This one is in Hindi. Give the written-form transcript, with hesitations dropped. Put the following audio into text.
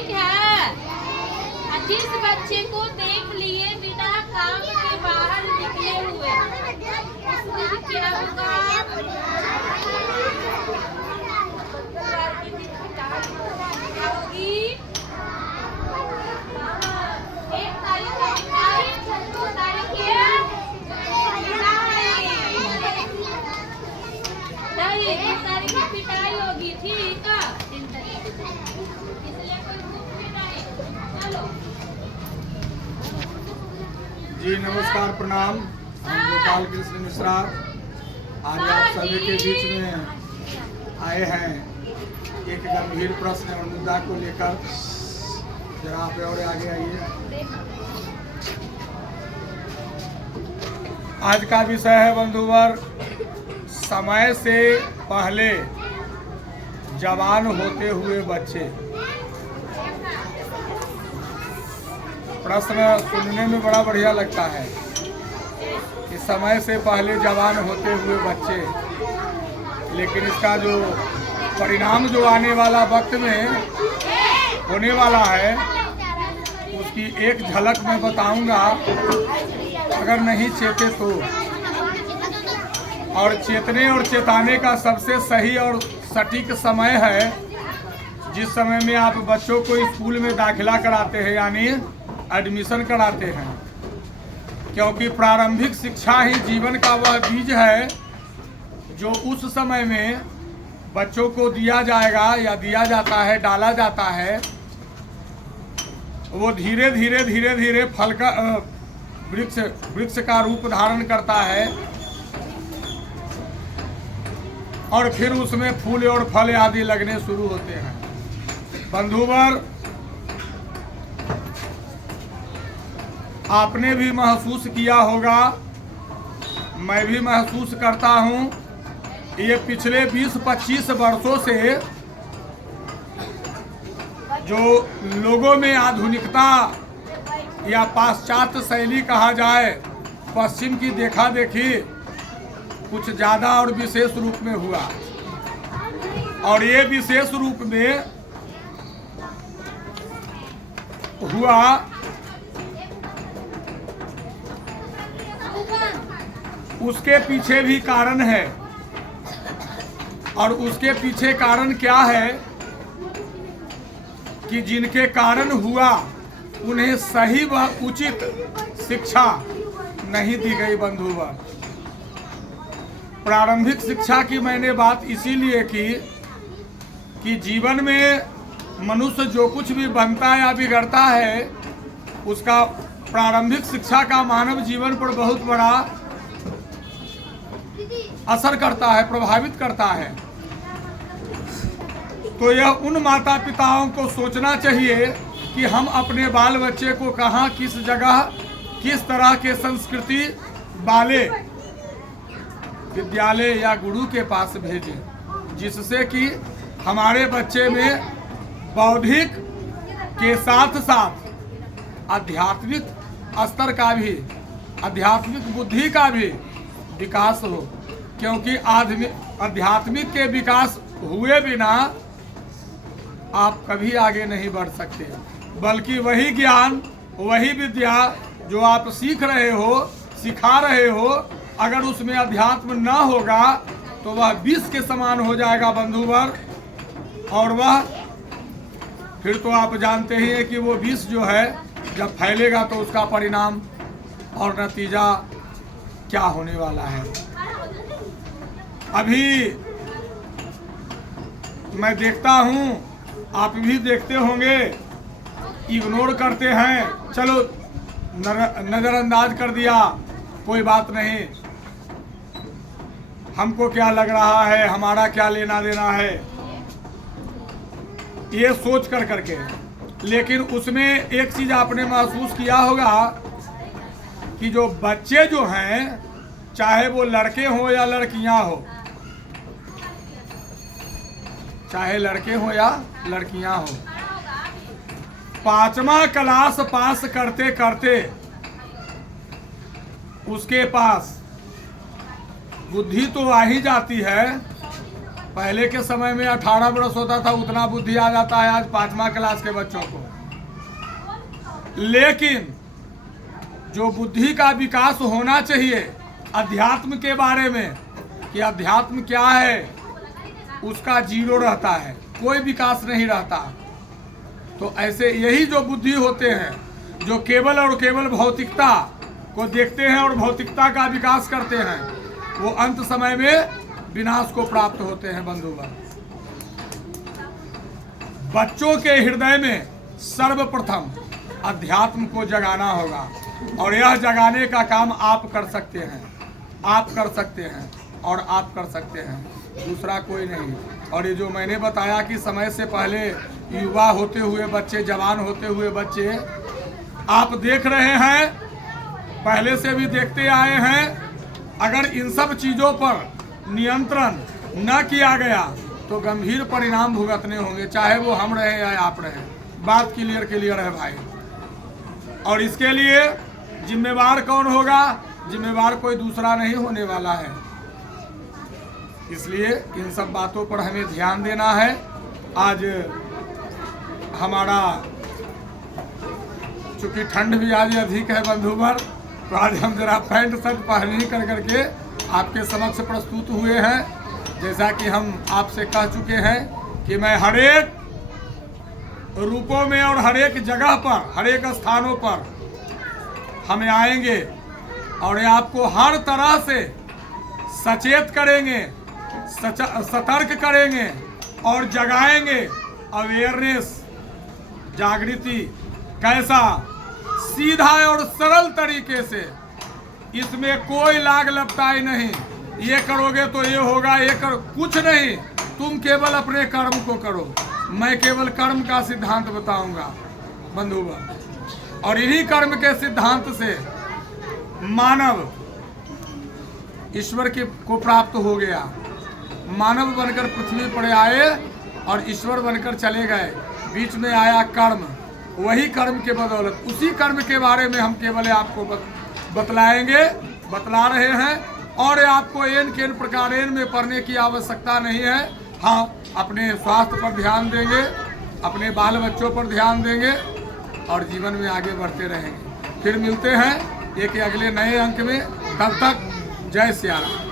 ठीक है। जिस बच्चे को देख लिए बिना काम के बाहर निकले हुए उस दिन क्या होगा? क्या होगी? 1 तारीख को पिटाई, 2 तारीख के नहीं, 2 तारीख की पिटाई होगी। ठीक है, 3 तारीख इसलिए कोई भूख भी नहीं। चलो जी नमस्कार, प्रणाम। हम गोपाल कृष्ण मिश्रा आज आप सभी के बीच में आए हैं एक गंभीर प्रश्न और मुद्दा को लेकर। जरा आप और आगे आइए। आज का विषय है बंधुवर, समय से पहले जवान होते हुए बच्चे। प्रश्न सुनने में बड़ा बढ़िया लगता है कि समय से पहले जवान होते हुए बच्चे, लेकिन इसका जो परिणाम जो आने वाला वक्त में होने वाला है उसकी एक झलक मैं बताऊंगा, अगर नहीं चेते तो। और चेतने और चेताने का सबसे सही और सटीक समय है जिस समय में आप बच्चों को स्कूल में दाखिला कराते हैं, यानी एडमिशन कराते हैं। क्योंकि प्रारंभिक शिक्षा ही जीवन का वह बीज है जो उस समय में बच्चों को दिया जाएगा या दिया जाता है, डाला जाता है। वो धीरे धीरे धीरे धीरे फल का वृक्ष का रूप धारण करता है और फिर उसमें फूल और फल आदि लगने शुरू होते हैं। बंधुवर, आपने भी महसूस किया होगा, मैं भी महसूस करता हूँ, ये पिछले 20-25 वर्षों से जो लोगों में आधुनिकता या पाश्चात्य शैली कहा जाए, पश्चिम की देखा देखी कुछ ज़्यादा और विशेष रूप में हुआ। और ये विशेष रूप में हुआ उसके पीछे भी कारण है। और उसके पीछे कारण क्या है कि जिनके कारण हुआ उन्हें सही व उचित शिक्षा नहीं दी गई। बंधुवर, प्रारंभिक शिक्षा की मैंने बात इसीलिए की कि जीवन में मनुष्य जो कुछ भी बनता या बिगड़ता है उसका प्रारंभिक शिक्षा का मानव जीवन पर बहुत बड़ा असर करता है, प्रभावित करता है। तो यह उन माता पिताओं को सोचना चाहिए कि हम अपने बाल बच्चे को कहाँ, किस जगह, किस तरह के संस्कृति वाले विद्यालय या गुरु के पास भेजें, जिससे कि हमारे बच्चे में बौद्धिक के साथ साथ आध्यात्मिक स्तर का भी, आध्यात्मिक बुद्धि का भी विकास हो। क्योंकि आध्यात्मिक के विकास हुए बिना आप कभी आगे नहीं बढ़ सकते, बल्कि वही ज्ञान, वही विद्या जो आप सीख रहे हो, सिखा रहे हो, अगर उसमें अध्यात्म न होगा तो वह विष के समान हो जाएगा बंधुवर। और वह फिर तो आप जानते ही हैं कि वो विष जो है जब फैलेगा तो उसका परिणाम और नतीजा क्या होने वाला है। अभी मैं देखता हूँ, आप भी देखते होंगे, इग्नोर करते हैं, चलो नज़रअंदाज कर दिया, कोई बात नहीं, हमको क्या लग रहा है, हमारा क्या लेना देना है, ये सोच कर करके। लेकिन उसमें एक चीज़ आपने महसूस किया होगा कि जो बच्चे जो हैं, चाहे वो लड़के हो या लड़कियां हो, चाहे लड़के हो या लड़कियां हो, 5वां क्लास पास करते करते उसके पास बुद्धि तो आ ही जाती है, पहले के समय में 18 वर्ष होता था, उतना बुद्धि आ जाता है आज 5वां क्लास के बच्चों को। लेकिन जो बुद्धि का विकास होना चाहिए अध्यात्म के बारे में, कि अध्यात्म क्या है, उसका जीरो रहता है, कोई विकास नहीं रहता। तो ऐसे यही जो बुद्धि होते हैं, जो केवल और केवल भौतिकता को देखते हैं और भौतिकता का विकास करते हैं, वो अंत समय में विनाश को प्राप्त होते हैं। बंधुगण, बच्चों के हृदय में सर्वप्रथम अध्यात्म को जगाना होगा, और यह जगाने का काम आप कर सकते हैं, आप कर सकते हैं और आप कर सकते हैं, दूसरा कोई नहीं। और ये जो मैंने बताया कि समय से पहले युवा होते हुए बच्चे, जवान होते हुए बच्चे, आप देख रहे हैं, पहले से भी देखते आए हैं, अगर इन सब चीज़ों पर नियंत्रण न किया गया तो गंभीर परिणाम भुगतने होंगे, चाहे वो हम रहे या आप रहे। बात क्लियर है भाई। और इसके लिए जिम्मेवार कौन होगा? जिम्मेवार कोई दूसरा नहीं होने वाला है। इसलिए इन सब बातों पर हमें ध्यान देना है। आज हमारा चूँकि ठंड भी आज अधिक है बंधुवर, तो आज हम जरा पैंट शर्ट पहन ही कर करके आपके समक्ष प्रस्तुत हुए हैं। जैसा कि हम आपसे कह चुके हैं कि मैं हरेक रूपों में और हरेक जगह पर, हरेक स्थानों पर हमें आएंगे और ये आपको हर तरह से सचेत करेंगे, सतर्क करेंगे और जगाएंगे। अवेयरनेस, जागृति कैसा, सीधा और सरल तरीके से, इसमें कोई लाग लपटाई नहीं, ये करोगे तो ये होगा, ये करो, कुछ नहीं। तुम केवल अपने कर्म को करो, मैं केवल कर्म का सिद्धांत बताऊंगा बंधुगण। और इन्हीं कर्म के सिद्धांत से मानव ईश्वर को प्राप्त हो गया। मानव बनकर पृथ्वी पर आए और ईश्वर बनकर चले गए। बीच में आया कर्म, वही कर्म के बदौलत, उसी कर्म के बारे में हम केवल आपको बतलाएंगे, बतला रहे हैं। और आपको एन केन प्रकारेण में पढ़ने की आवश्यकता नहीं है। हाँ, अपने स्वास्थ्य पर ध्यान देंगे, अपने बाल बच्चों पर ध्यान देंगे और जीवन में आगे बढ़ते रहेंगे। फिर मिलते हैं एक अगले नए अंक में। तब तक जय सिया राम।